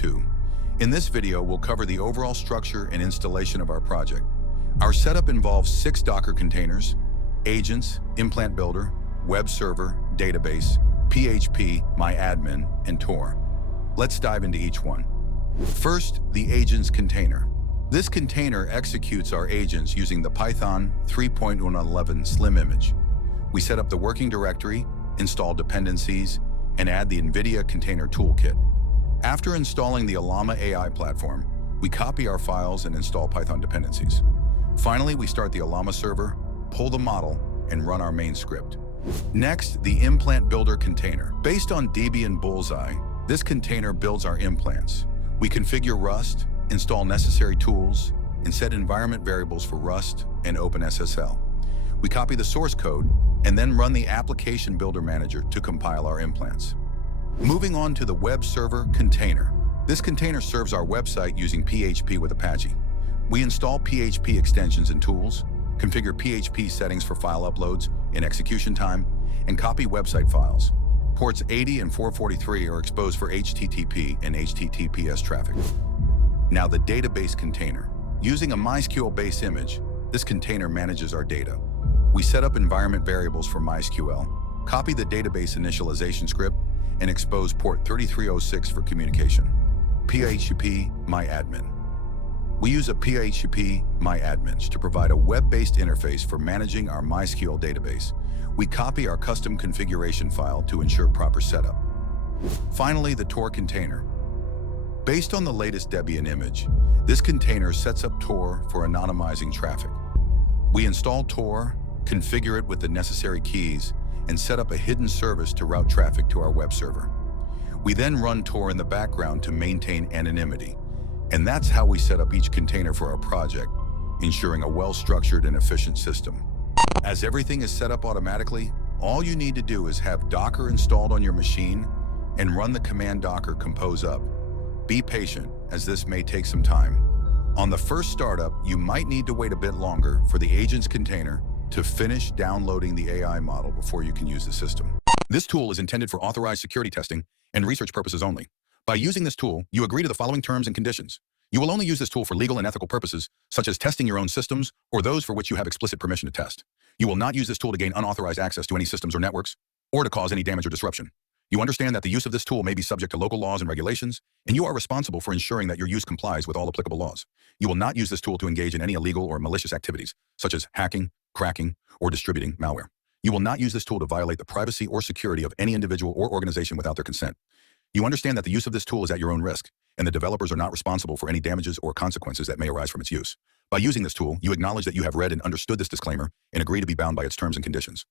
2. In this video, we'll cover the overall structure and installation of our project. Our setup involves 6 Docker containers, agents, implant builder, web server, database, PHP, myadmin, and Tor. Let's dive into each one. First, the agents container. This container executes our agents using the Python 3.111 Slim image. We set up the working directory, install dependencies, and add the NVIDIA Container Toolkit. After installing the Autonomos AI platform, we copy our files and install Python dependencies. Finally, we start the Autonomos server, pull the model, and run our main script. Next, the implant builder container. Based on DB and Bullseye, this container builds our implants. We configure Rust, install necessary tools, and set environment variables for Rust and OpenSSL. We copy the source code and then run the application builder manager to compile our implants. Moving on to the web server container. This container serves our website using PHP with Apache. We install PHP extensions and tools, configure PHP settings for file uploads and execution time, and copy website files. Ports 80 and 443 are exposed for HTTP and HTTPS traffic. Now the database container. Using a MySQL base image, this container manages our data. We set up environment variables for MySQL, copy the database initialization script, and expose port 3306 for communication. PHP myadmin. We use a PHP myadmin to provide a web-based interface for managing our MySQL database. We copy our custom configuration file to ensure proper setup. Finally, the Tor container. Based on the latest Debian image, this container sets up Tor for anonymizing traffic. We install Tor, configure it with the necessary keys, and set up a hidden service to route traffic to our web server. We then run Tor in the background to maintain anonymity. And that's how we set up each container for our project, ensuring a well-structured and efficient system. As everything is set up automatically, all you need to do is have Docker installed on your machine and run the command Docker compose up. Be patient, as this may take some time. On the first startup, you might need to wait a bit longer for the agents container to finish downloading the AI model before you can use the system. This tool is intended for authorized security testing and research purposes only. By using this tool, you agree to the following terms and conditions. You will only use this tool for legal and ethical purposes, such as testing your own systems or those for which you have explicit permission to test. You will not use this tool to gain unauthorized access to any systems or networks, or to cause any damage or disruption. You understand that the use of this tool may be subject to local laws and regulations, and you are responsible for ensuring that your use complies with all applicable laws. You will not use this tool to engage in any illegal or malicious activities, such as hacking, cracking, or distributing malware. You will not use this tool to violate the privacy or security of any individual or organization without their consent. You understand that the use of this tool is at your own risk, and the developers are not responsible for any damages or consequences that may arise from its use. By using this tool, you acknowledge that you have read and understood this disclaimer and agree to be bound by its terms and conditions.